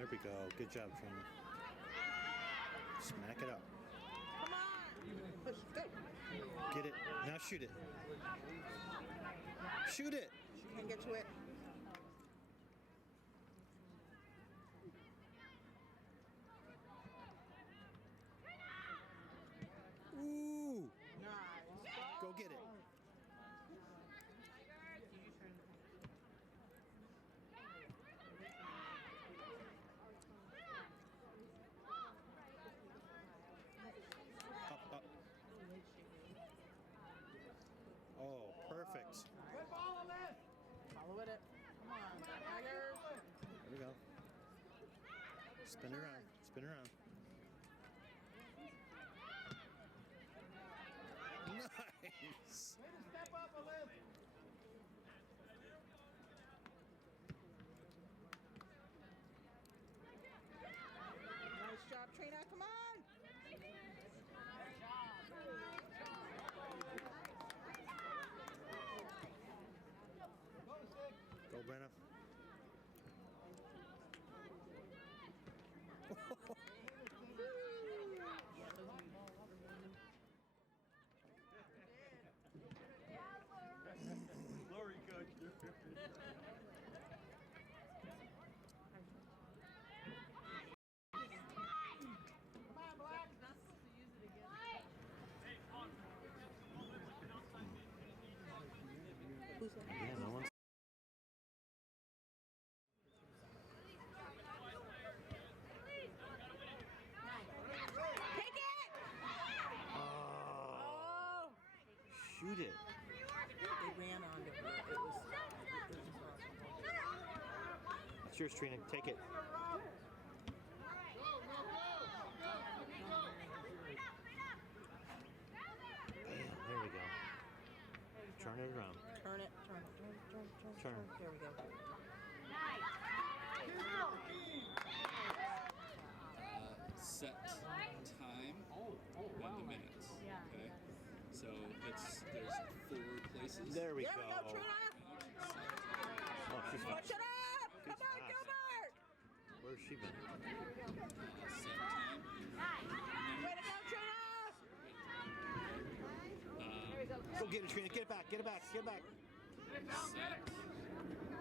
There we go. Good job, Trina. Smack it up. Come on. Push. Go. Get it. Now shoot it. Shoot it. She can't get to it. Ooh. Nice. Go get it. Up. Oh, perfect. Follow with it. Come on, Tigers. There we go. Spin around. Spin around. Nice. Way to step up, Alyssa. Nice job, Trina. Come on. Go, Brenna. Glory, coach. Come on, Black. Not supposed to use it again. Who's that? Yeah, no one's. Take it! Oh, shoot it. They ran onto her. It was It's yours, Trina. Take it. Bam, there we go. Turn it around. turn it. Turn. There we go. Set time and the minutes. Okay, so there's 4 places. There we There we go, go. Trina. Oh, she's fine. Push it up. Come She's on, fast. Gilbert. Where's she been? Set time. Way to go, Trina. Go get it, Trina. Get it back. Get it back. Get it back. Set.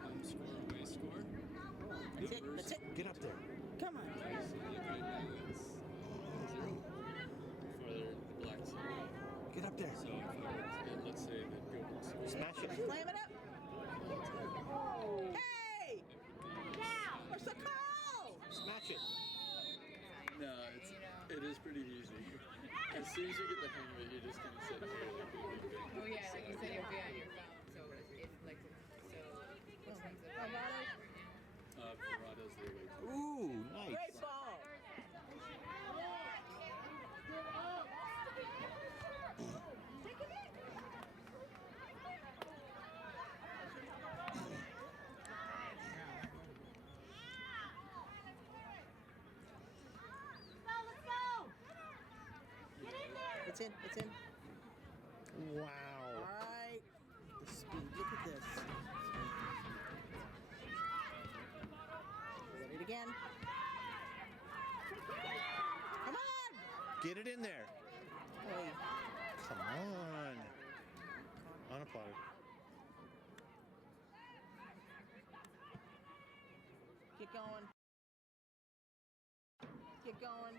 Home score, away score. That's it. That's it. Get up there. Come on. So like right now it's 0 for the black team. Get up there. So if I were to, let's say that Gilbert scores. Smash it. Slam it up. Hey! Where's the call? Smash it. No, it is pretty easy. As soon as you get the hang of it, you just kind of sit here. Oh yeah, like you said, it'll be on your phone. So if like, so which one's the right? Verada's the away team. Ooh, Great nice. ball. Take it in. Let's go! Get in there! It's in. It's in. All Wow. right. The speed. Look at this. Get it again. Come on. Get it in there. Hey. Come on. Unapplauded. Keep going. Keep going.